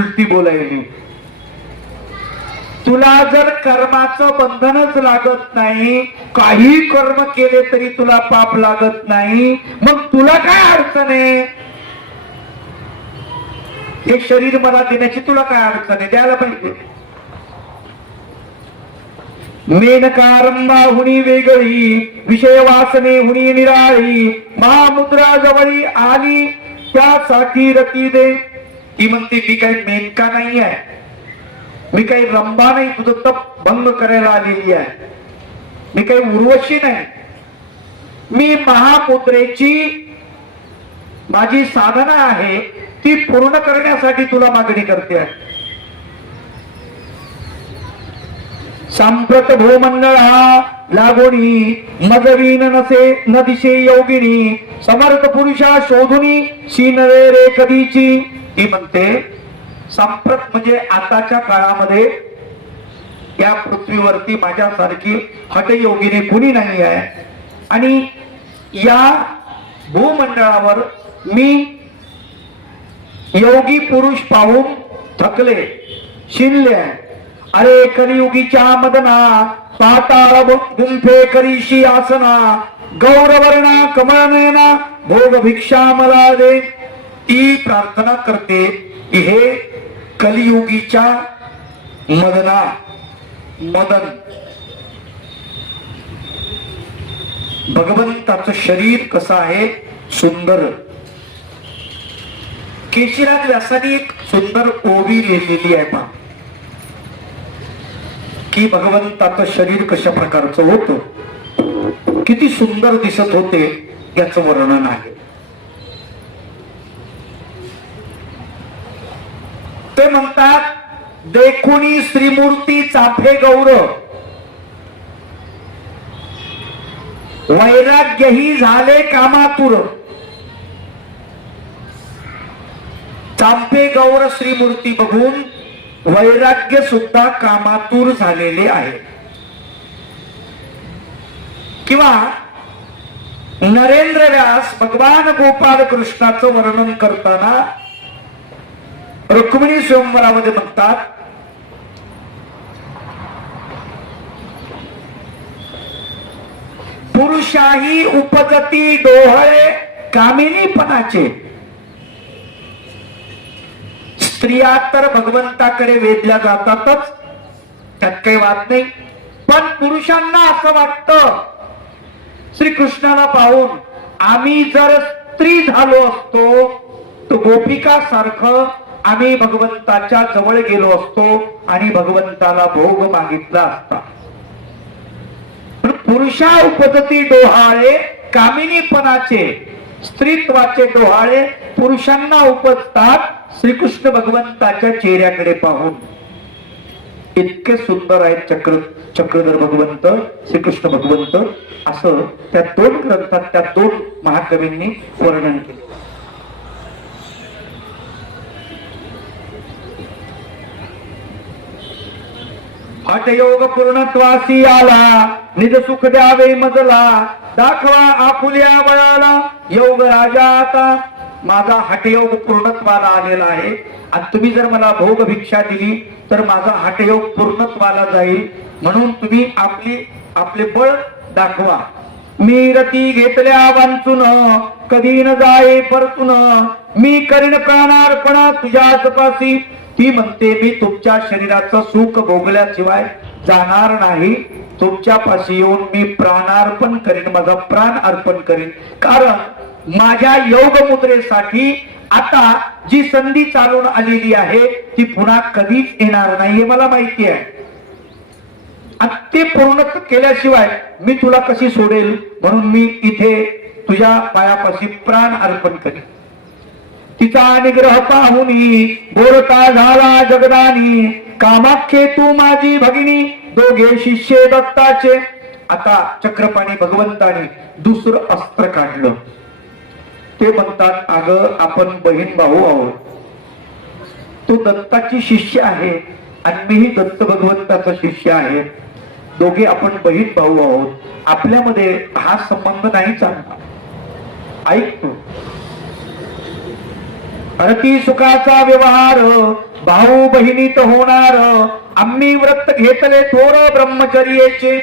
उलटी बोलायली. तुला जर कर्माचं बंधनच लागत नाही, काही कर्म केले तरी तुला पाप लागत नाही, मग तुला काय अडचण आहे? हे शरीर मला देण्याची तुला काय अडचण आहे? द्यायला पाहिजे. मेनकारंबा हुनी वेगळी, विषय वासने हुनी निराळी, महामुद्रा जवळी आली त्यासाठी रती दे. ती म्हणते मी काही मेनका नाही आहे, मी काही रंबा नाही तुझं तप भंग करायला आलेली आहे, मी काही उर्वशी नाही, मी महामुद्रेची माझी साधना आहे, ती पूर्ण करण्यासाठी तुला मागणी करते आहे. सांप्रत भूमंडळा लागोनी मजवीन नसे न दिशे योगिनी, समर्थ पुरुषा शोधुनी शीनरे रे कधीची. ती म्हणते सांप्रत म्हणजे आताच्या काळामध्ये या पृथ्वीवरती माझ्यासारखी हठयोगिनी कुणी नाही आहे, आणि या भूमंडळावर मी योगी पुरुष पाहून थकले शिनले. अरे कलियुगीच्या मदना पाताळ गुंफे करीशी आसना, गौरवर्णा कमळनयना भोग भिक्षा मला दे. ती प्रार्थना करते की हे कलियुगीच्या मदना मदन भगवंताचं शरीर कसं आहे सुंदर. केशिराज व्यासानी एक सुंदर ओवी लिहिलेली आहे पहा, की भगवंताचं शरीर कशा प्रकारचं होतं, किती सुंदर दिसत होते याचं वर्णन आहे. ते म्हणतात देखुनी श्रीमूर्ती चाफे गौरव, वैराग्यही झाले कामातुर. चांपे गौर श्रीमूर्ती बघून वैराग्य सुद्धा कामातूर झालेले आहे. किंवा नरेंद्र व्यास भगवान गोपाळ कृष्णाचं वर्णन करताना रुक्मिणी स्वयंवरामध्ये म्हणतात, पुरुषाही उपजती डोहळे कामिनीपणाचे. स्त्रिया तर भगवंताकडे वेधल्या जातातच, त्यात काही वाद नाही, पण पुरुषांना असं वाटतं श्रीकृष्णाला पाहून आम्ही जर स्त्री झालो असतो तर गोपिका सारखं आम्ही भगवंताच्या जवळ गेलो असतो आणि भगवंताला भोग मागितला असता. पुरुषा उपजती डोहाळे कामिनीपणाचे, स्त्रीत्वाचे डोहाळे पुरुषांना उपजतात श्रीकृष्ण भगवंताच्या चेहऱ्याकडे पाहून. इतके सुंदर आहेत चक्रधर भगवंत, श्रीकृष्ण भगवंत, असं त्या दोन ग्रंथात त्या दोन महाकवींनी वर्णन केले. हठयोग पूर्णत्वासी आला, निज सुख द्यावे मजला, दाखवा आपुल्या बळाला योग राजा आता. माझा हठयोग पूर्णत्वाला आलेला आहे, आणि तुम्ही जर मला भोग भिक्षा दिली तर माझा हठयोग पूर्णत्वाला जाईल, म्हणून तुम्ही आपले बळ दाखवा. मी रती घेतल्या वांचून कधी न जाये परतून, मी करीन प्राणार्पण तुझ्याच पासी. ती म्हणते मी तुमच्या शरीराचं सुख भोगल्याशिवाय जाणार नाही, तुमच्या पाशी येऊन मी प्राणार्पण करीन, माझा प्राण अर्पण करीन. कारण माझ्या योग मुद्रेसाठी आता जी संधी चालून आलेली आहे ती पुन्हा कधीच येणार नाही हे मला माहिती आहे, आणि ते पूर्ण केल्याशिवाय मी तुला कशी सोडेल, म्हणून मी इथे तुझ्या पायापाशी प्राण अर्पण करीन. तिचा निग्रह पाहुनी बोलता झाला जगदानी, कामाख्ये तू माझी भगिनी, दोघे शिष्य दत्ताचे. आता चक्रपाणी भगवंताने दुसरं अस्त्र काढलं. ते म्हणतात अगं आपण बहीण भाऊ आहोत, तो दत्ताची शिष्य आहे आणि मीही दत्त भगवंताचा शिष्य आहे, दोघे आपण बहीण भाऊ आहोत, आपल्यामध्ये हा संबंध नाही चालणार. ऐकतो अरती सुखाचा व्यवहार भाऊ बहिणीत होणार आम्ही व्रत घेतले थोर ब्रह्मचर्याचे.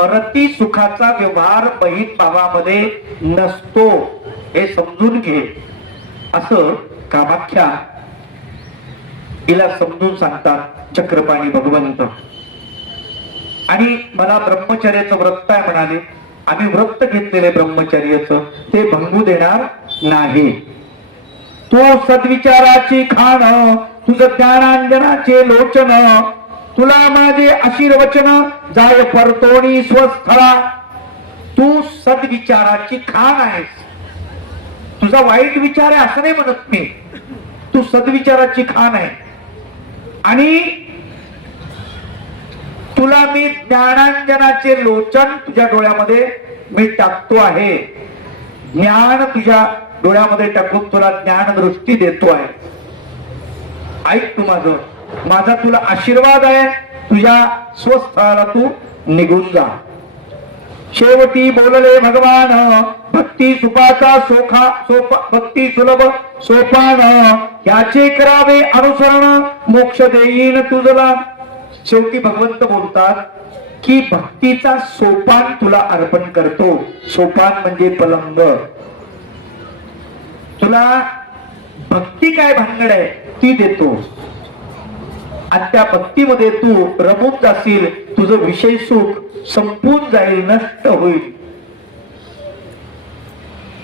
रती सुखाचा व्यवहार बहीण भावामध्ये नसतो हे समजून घे, असं कामाख्या हिला समजून सांगतात चक्रपाणी भगवंत. आणि मला ब्रह्मचर्याचं व्रत आहे म्हणाले, आम्ही व्रत घेतलेले ब्रह्मचर्याचं ते भंगू देणार नाही. तो सद्विचाराची खाण, तुझं ज्ञानांजनाचे लोचन, तुला माझे आशीर्वचन जाय परतोणी स्वस्थळा. तू सद्विचाराची खाण आहेस, तुझा वाईट विचार आहे असं नाही म्हणत मी, तू सद्विचाराची खाण आहे. आणि तुला मी ज्ञानांजनाचे लोचन तुझ्या डोळ्यामध्ये मी टाकतो आहे. ज्ञान तुझ्या डोळ्यामध्ये टाकून तुला ज्ञान दृष्टी देतो आहे. ऐक तू माझा तुला आशीर्वाद आहे, तुझ्या स्वस्थळाला तू निघून जा. शेवटी बोलले भगवान, भक्ती सुखाचा भक्ती सुलभ सोपान, याचे करावे अनुसरण मोक्ष देईन तुझला. शेवटी भगवंत बोलतात की भक्तीचा सोपान तुला अर्पण करतो. सोपान म्हणजे पलंग. तुला भक्ती काय भानगड आहे ती देतो, आणि त्या भक्तीमध्ये तू रमून जाशील, तुझं विषय सुख संपून जाईल, नष्ट होईल.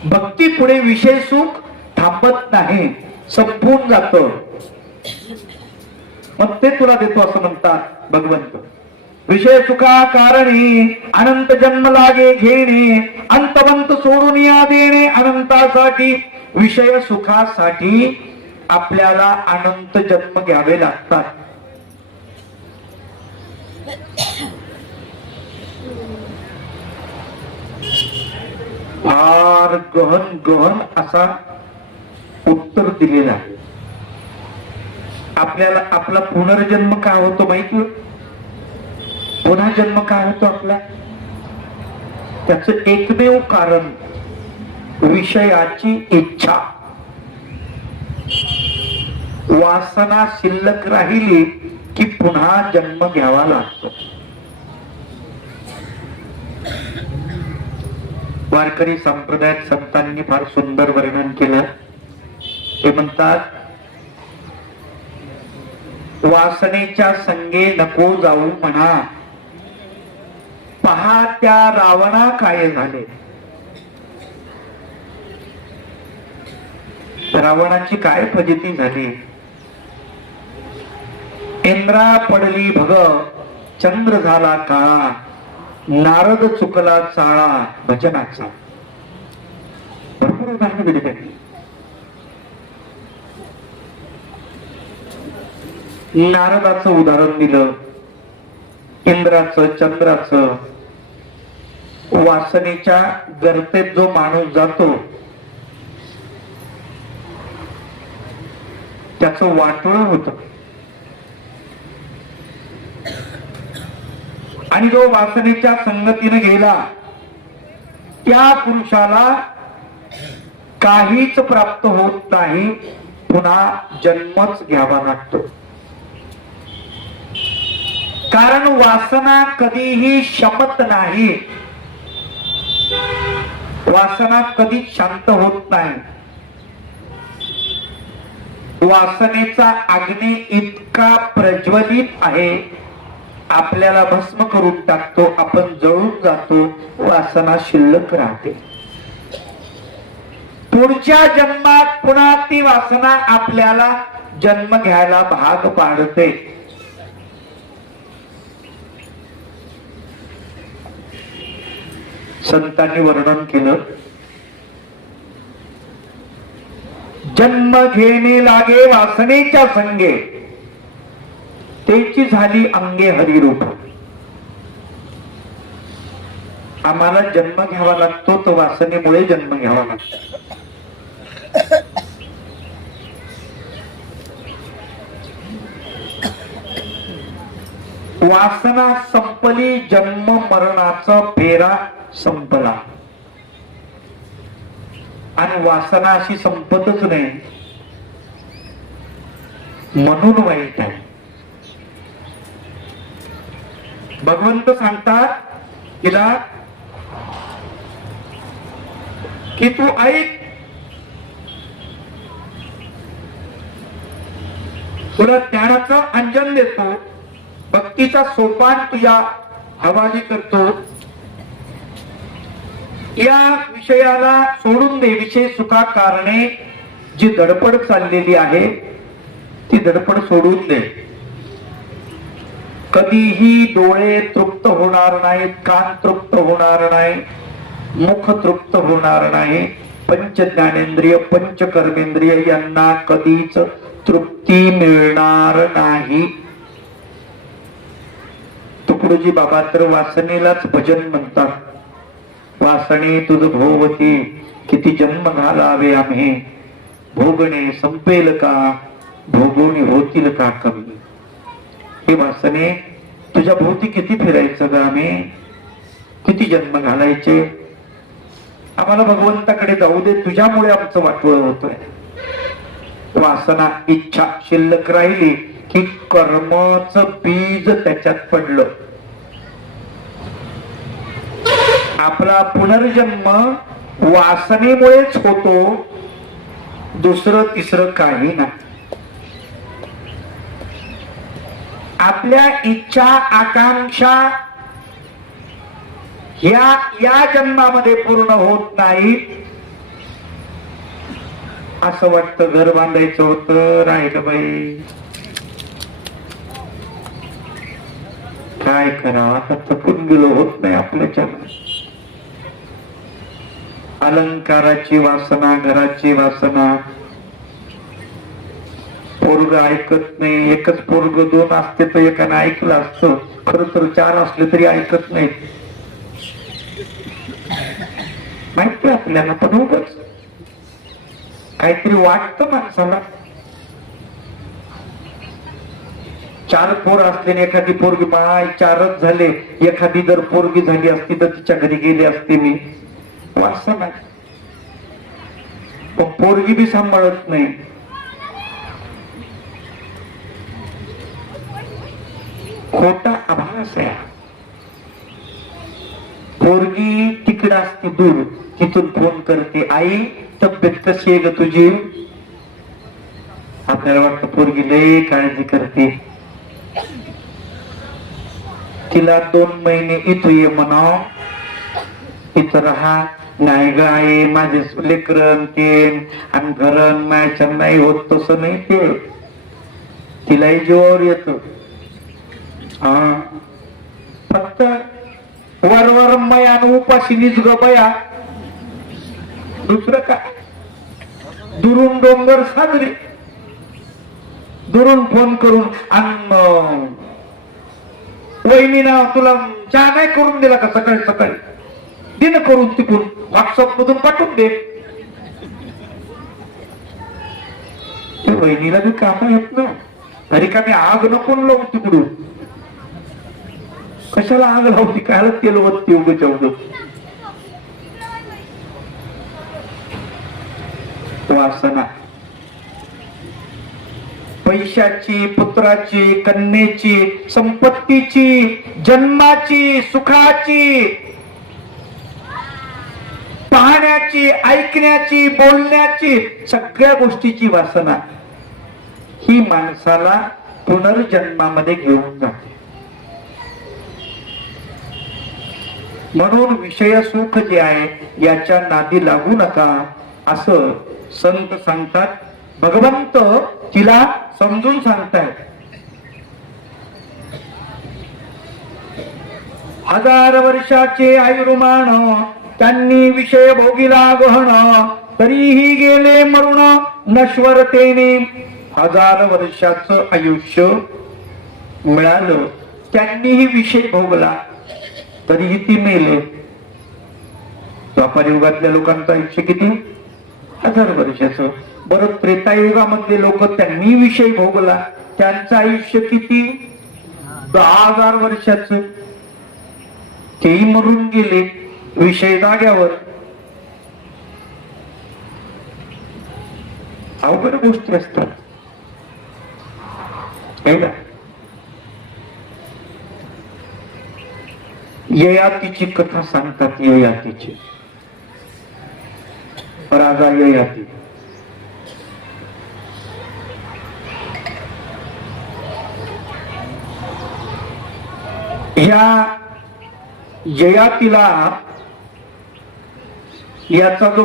भक्ती पुढे विषय सुख थांबत नाही, संपून जात. मग ते तुला देतो असं म्हणतात भगवंत. विषय सुखा कारणी अनंत जन्म लागे घेणे, अंतवंत सोडून या देणे अनंतासाठी. विषय सुखासाठी आपल्याला अनंत जन्म घ्यावे लागतात. फार गहन गहन असा उत्तर दिलेला आहे. आपल्याला आपला पुनर्जन्म का होतो माहिती? पुन्हा जन्म का होतो आपला? त्याच एकमेव कारण विषयाची इच्छा. वासना शिल्लक राहिली की पुन्हा जन्म घ्यावा लागतो. वारकरी संप्रदायात संतांनी फार सुंदर वर्णन केलं. ते म्हणतात, वासनेच्या संगे नको जाऊ म्हणा, पहा त्या रावणा काय झाले. रावणाची काय फजिती झाली. इंद्रा पडली भग, चंद्र झाला काळा, नारद चुकला चाळा भजनाचा. भरपूर उदाहरण दिली त्यांनी. नारदाचं उदाहरण दिलं, इंद्राचं, चंद्राचं. वासनेच्या गर्तेत जो माणूस जातो त्याचं वाटोळ होत, आणि जो वासनेच्या संगतीने गेला त्या पुरुषाला काहीच प्राप्त होत नाही, पुन्हा जन्मच घ्यावा लागतो. कारण वासना कधीही शमत नाही, वासना कधी शांत होत नाही. वासनेचा अग्नी इतका प्रज्वलित आहे, आपल्याला भस्म करून टाकतो, आपण जळून जातो, वासना शिल्लक राहते. पुढच्या जन्मात पुन्हा ती वासना आपल्याला जन्म घ्यायला भाग पाडते. संतांनी वर्णन केलं, जन्म घेणे लागे वासनेच्या संगे, त्याची झाली अंगे हरिरूप. आम्हाला जन्म घ्यावा लागतो तो वासनेमुळे जन्म घ्यावा लागतो. वासना संपली, जन्म मरणाचा फेरा संपला. आणि वासना अशी संपतच नाही, म्हणून वाईट आहे. भगवंत सांगतात तिला की तू ऐक, तुला ज्ञानाचं अंजन देतो, भक्तीचा सोपान तुझ्या हवाली करतो. या विषयाला सोडून दे. विषय सुखा कारणे जी धडपड चाललेली आहे ती धडपड सोडून दे. कधीही डोळे तृप्त होणार नाहीत, कान तृप्त होणार नाही, मुख तृप्त होणार नाही. पंच ज्ञानेंद्रिय पंच कर्मेंद्रिय यांना कधीच तृप्ती मिळणार नाही. तुकडोजी बाबा तर वासनेलाच भजन म्हणतात. वासने तुझ भोवती किती जन्म घालावे आम्ही, भोगणे संपेल का, भोगोनी होतील का कमी. हे वासने तुझ्या भोवती किती फिरायचं ग आम्ही, किती जन्म घालायचे. आम्हाला भगवंताकडे जाऊ दे, तुझ्यामुळे आमचं वाटोळ होतोय. वासना इच्छा शिल्लक राहिली की कर्माचं बीज त्याच्यात पडलं. आपला पुनर्जन्म वासनेमुळेच होतो, दुसरं तिसरं काही नाही. आपल्या इच्छा आकांक्षा या जन्मामध्ये पूर्ण होत नाही. असं वाटतं घर बांधायचं होतं, राहिलं बाई, काय करावं आता, थकून गेलो, होत नाही आपल्याच्यानं. अलंकाराची वासना, घराची वासना. पोरग ऐकत नाही. एकच पोरग दोन असते तर एकानं ऐकलं असतं, खरं तर चार असले तरी ऐकत नाहीत. माहिती आपल्याला, पण उगाच काहीतरी वाटतं माणसाला. चार पोर असले एखादी पोरगी, माय चारच झाले, एखादी जर पोरगी झाली असती तर तिच्या घरी गेले असते मी. वासना. पण पोरगी बी सांभाळत नाही. खोटा आभास आहे. पोरगी तिकडं असते दूर, तिथून फोन करते, आई तब्येत कशी आहे ग तुझी. आपल्याला वाटतं पोरगी लय काळजी करते. तिला 2 महिने इथं ये म्हणाव, इथं राहा. नाही ग आई, माझे लेकरन तेन आणि घरण माझ्या नाही होत, तसं नाही ते. तिलाही जीवावर येत. फक्त वरवर मया आणि उपाशीनीच ग बया, दुसरं काय. दुरून डोंगर साजरे, दुरून फोन करून, आणि वहिनीना तुला चहा नाही करून दिला का सकाळी सकाळी, दिन करून तिकून व्हॉट्सअप मधून पाठवून दे. वहिनीला बी काम येत ना, तरी का मी आग नको लावू तिकडून. कशाला आग लावती, काय तेल वरती उगच उगच. वासना पैशाची, पुत्राची, कन्येची, संपत्तीची, जन्माची, सुखाची, पाहण्याची, ऐकण्याची, बोलण्याची, सगळ्या गोष्टीची वासना ही माणसाला पुनर्जन्मामध्ये घेऊन जाते. म्हणून विषय सुख जे आहे याच्या नादी लागू नका असं संत सांगतात. भगवंत तिला समजून सांगतायत. 1000 वर्षाचे आयुर्मान त्यांनी विषय भोगिला गहन, तरीही गेले मरुण नश्वरतेने. 1000 वर्षाचं आयुष्य मिळालं, त्यांनीही विषय भोगला, तरीही ती मेले. द्वापार युगातल्या लोकांचं आयुष्य किती? 1000 वर्षाचं. बरं, त्रेतायुगामधले लोक, त्यांनी विषय भोगला, त्यांचं आयुष्य किती? 10,000 वर्षाचं. तेही मरून गेले विषय जाग्यावर. अवघड गोष्टी असतात. पहिला ययातीची कथा सांगतात. ययातीची राजा ययाती या ययातीला याचा जो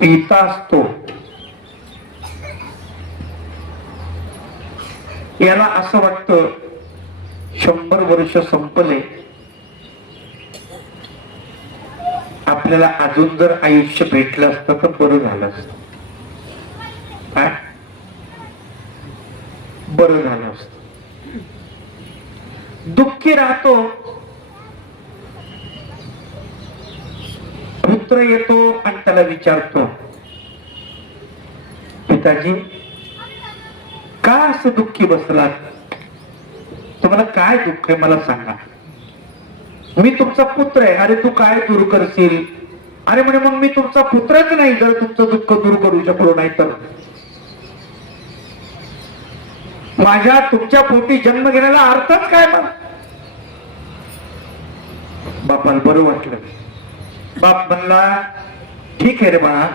पिता असतो याला असं वाटतं 100 वर्ष संपले, आपल्याला अजून जर आयुष्य भेटलं असतं तर बरं झालं असतं. काय बरं झालं असतं. दुःखी राहतो. पुत्र येतो आणि त्याला विचारतो, पिताजी का असं दुःखी बसलात? तुम्हाला काय दुःख आहे मला सांगा. मी तुमचा पुत्र आहे. अरे तू काय दूर करशील? अरे म्हणे मग मी तुमचा पुत्रच नाही जर तुमचं दुःख दूर करू शकलो नाही तर. माझ्या तुमच्या पोटी जन्म घेण्याला अर्थच काय? मग बापाला बरं वाटलं. बाप म्हणला, ठीक आहे रे बाळा,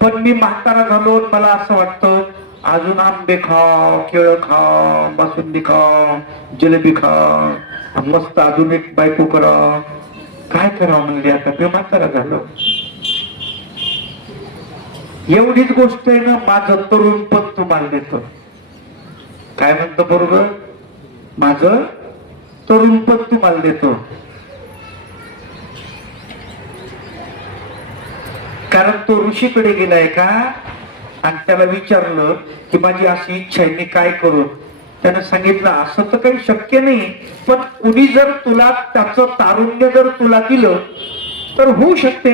पण मी म्हातारा झालो, मला असं वाटतं अजून आंबे खाव, केळ खाव, बासुंदी खाव, जिलेबी खाव, मस्त अजून एक बायको करा. काय करावं म्हणले, आता मी म्हातारा झालो. एवढीच गोष्ट आहे ना, माझं तरुण पण तुम्हाला देतो. काय म्हणतो बरोबर? माझं तरुण पण तुम्हाला देतो. कारण तो ऋषीकडे गेलाय का आणि त्याला विचारलं की माझी अशी इच्छा आहे, मी काय करू? त्याने सांगितलं असं तर काही शक्य नाही, पण कुणी जर तुला त्याचं तारुण्य जर तुला दिलं तर होऊ शकते.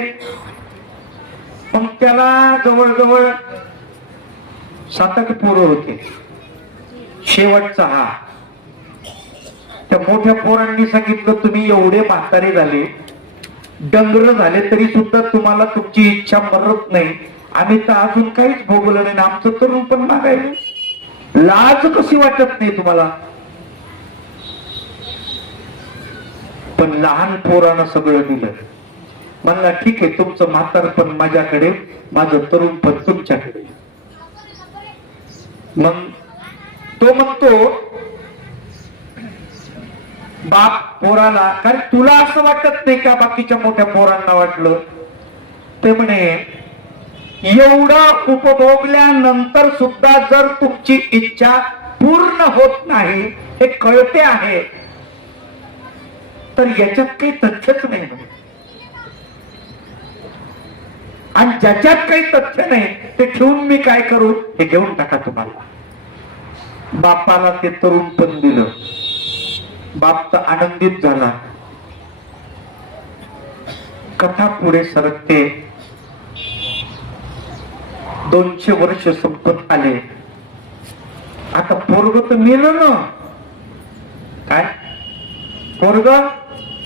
मग त्याला जवळजवळ 7-8 पोरं होते. शेवटचा हा. त्या मोठ्या पोरांनी सांगितलं तुम्ही एवढे म्हातारे झाले, डंगर झाले तरी सुद्धा तुम्हाला तुमची इच्छा मरत नाही. आम्ही तर अजून काहीच भोगलं नाही, आमचं तरुण पण मागायला लाज कशी वाटत नाही तुम्हाला? पण लहान पोरानं सगळं दिलं. म्हणला ठीक आहे, तुमचं म्हातारपण माझ्याकडे, माझं तरुण पण तुमच्याकडे. मग तो म्हणतो बाप पोराला, कारण तुला असं वाटत नाही का बाकीच्या मोठ्या पोरांना वाटलं? ते म्हणे एवढं उपभोगल्यानंतर सुद्धा जर तुमची इच्छा पूर्ण होत नाही हे कळते आहे, तर याच्यात काही तथ्यच नाही. आणि ज्याच्यात काही तथ्य नाही ते ठेवून मी काय करू? हे घेऊन टाका तुम्हाला. बापाला ते तरुण पण दिलं. बाप तर आनंदित झाला. कथा पुढे सरकते. 200 वर्ष संपत आले. आता पोरग तर मेलं ना. काय पोरग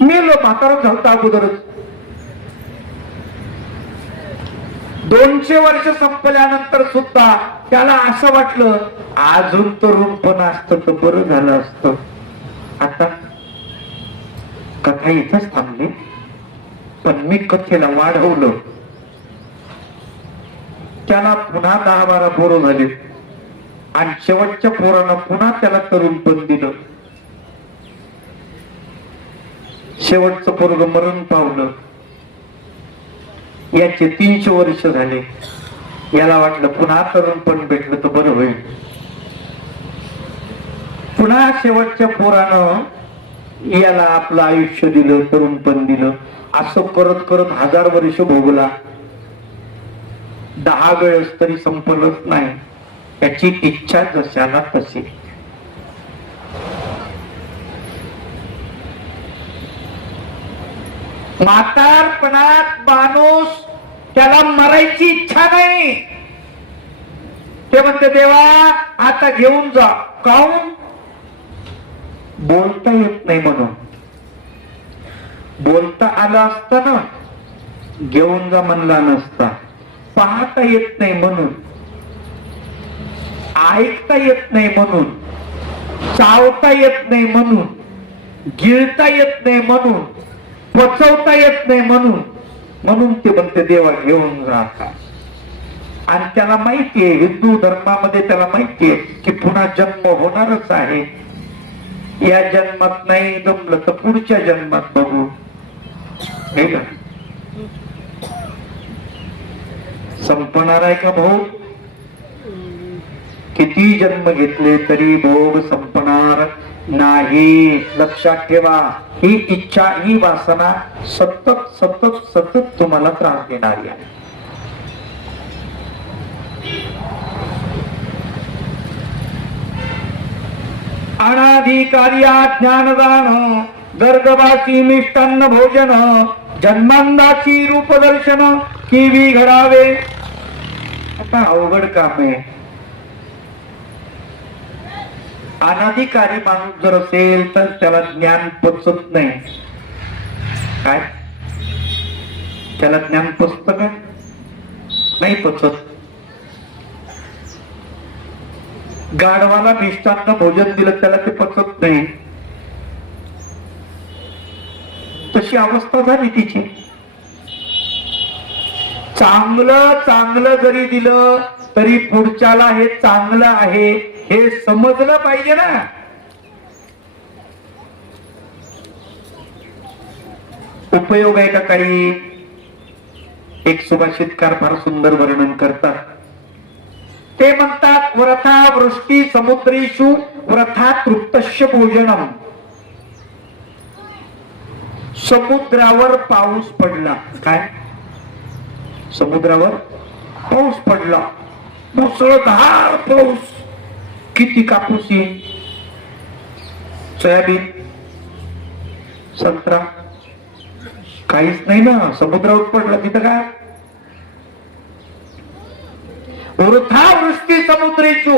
मेलं, म्हातारा झालता अगोदरच. 200 वर्ष संपल्यानंतर सुद्धा त्याला असं वाटलं अजून तरुणपण असतं तर बरं झालं असतं. आता कथा इथंच थांबली, पण मी कथेला वाढवलं. त्याला पुन्हा 10-12 पोरं झाले आणि शेवटच्या पोरानं पुन्हा त्याला तरुणपण दिलं. शेवटचं पोरग मरण पावलं. याचे 300 वर्ष झाले. याला वाटलं पुन्हा तरुणपण भेटलं तर बरं होईल. पुन्हा शेवटच्या पोरानं याला आपलं आयुष्य दिलं, तरुणपण दिलं. असं करत करत 1000 वर्ष भोगला. 10 वेळेस तरी संपलंच नाही. त्याची इच्छा जशाला तशी. म्हातारपणात माणूस त्याला मरायची इच्छा नाही. ते म्हणते देवा आता घेऊन जा. काहून? बोलता येत नाही म्हणून. बोलता आला असता ना घेऊन जा म्हणला नसता. पाहता येत नाही म्हणून, ऐकता येत नाही म्हणून, चावता येत नाही म्हणून, गिळता येत नाही म्हणून, पचवता येत नाही म्हणून, म्हणून ते म्हणते देवा घेऊन राहा. आणि त्याला माहितीये, हिंदू धर्मामध्ये त्याला माहितीये की पुन्हा जन्म होणारच आहे. या जन्मात नाही जमलं तर पुढच्या जन्मात बघू. हे का संपणार आहे का भाऊ? किती जन्म घेतले तरी भोग संपणार नाही. लक्षात ठेवा, ही इच्छा, ही वासना सतत सतत सतत तुम्हाला त्रास देणारी आहे. अनाधिकार्या ज्ञानदान, गर्गवासी मिष्टान्न भोजन, जन्मांदाची रूपदर्शन किवी घडावे. आता अवघड काम आहे. अनाधिकारी माणूस जर असेल तर त्याला ज्ञान पचत नाही. काय त्याला ज्ञान पचत का? नाही पचत. गाढवाला मिष्टान्न भोजन दिलं त्याला ते पचत नाही. तशी अवस्था झाली तिची. चांगलं चांगलं जरी दिलं तरी पुढच्याला हे चांगलं आहे हे समजलं पाहिजे ना. उपयोग आहे का काही? एक सुभाषितकार फार सुंदर वर्णन करतात. ते म्हणतात, वरथा वृष्टी समुद्रेषु वरथा तृप्तस्य भोजनम. समुद्रावर पाऊस पडला. काय? समुद्रावर पाऊस पडला, मुसळधार पाऊस. किती कापूस येईल? सोयाबीन, संत्रा काहीच नाही ना. समुद्रावर पडला तिथं काय? वृथा वृष्टी समुद्रेषु.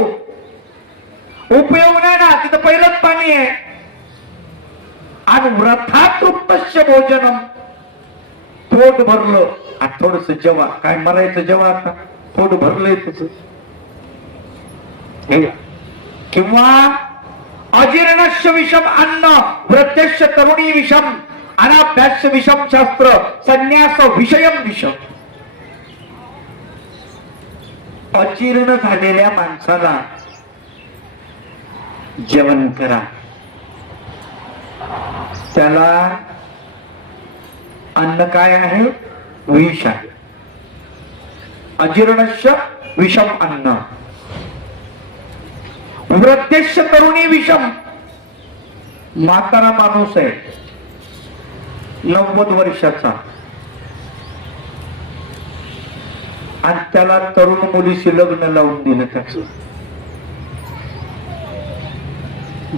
उपयोग नाही ना, तिथं पहिलंच पाणी आहे. आणि वृथा तृप्तस्य भोजनम. पोट भरलं, आता थोडस जेवा. काय मरायचं जेवा, आता पोट भरलंय तुझं. किंवा अजीर्णस्य विषम अन्न, वृद्धस्य तरुणी विषम, अनाभ्यास्य विषम शास्त्र, संन्यास विषयम विषम. अजीर्ण झालेल्या माणसाला जेवण करा. त्याला अन्न काय आहे? विष आहे. अजीर्णस्य विषम अन्न. वृद्धस्य तरुणी विषम. म्हातारा माणूस आहे 90 वर्षाचा आणि त्याला तरुण मुलीशी लग्न लावून दिलं. त्याच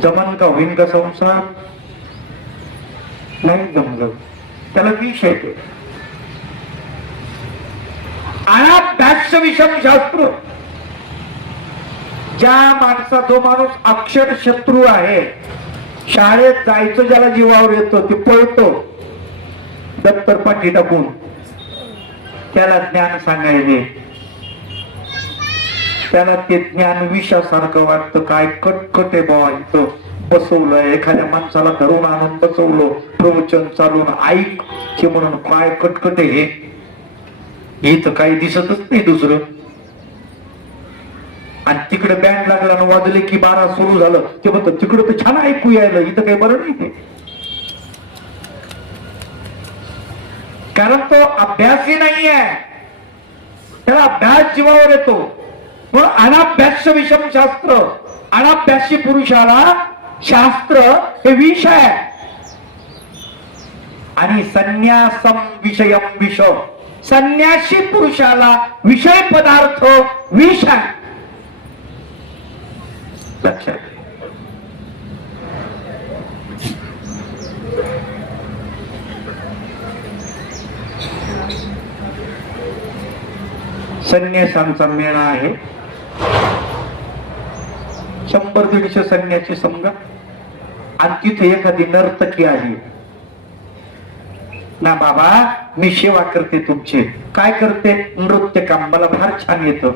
जमन का? होईन का संसार? नाही जमलं. त्याला विष आहे ते. अनाभ्यास्य विषम शास्त्र. ज्या माणसा, जो माणूस अक्षर शत्रू आहे, शाळेत जायचं ज्याला जीवावर येतो ते पळतो दप्तर पाठी टाकून, त्याला ज्ञान सांगायचे. त्याला ते ज्ञान विषासारखं वाटतं. काय कटकट आहे बाबा, इथं बसवलंय, एखाद्या माणसाला धरून आणून बसवलं, प्रवचन चालून ऐक की म्हणून. काय कटकट आहे हे, इथं काही दिसतच नाही दुसरं. आणि तिकडे बँड लागला ना, वाजले की 12 सुरू झालं. ते म्हणतात तिकडे तर छान ऐकू यायला, इथं काही बरं नाही ते. कारण तो अभ्यासी नाहीये, त्याला अभ्यास जीवावर येतो. पण अनाभ्यास्य विषम शास्त्र. अनाभ्यासी पुरुषाला शास्त्र हे विष आहे. आणि संन्यासम विषयम विष. संन्यासी पुरुषाला विषय पदार्थ विष आहे. लक्षात. संन्यासांचा मेळा आहे. 100-150 संन्यासी समजा. आणि तिथे एखादी नर्तकी आली ना, बाबा मी सेवा करते तुमची. काय करते? नृत्य काम मला फार छान येतं.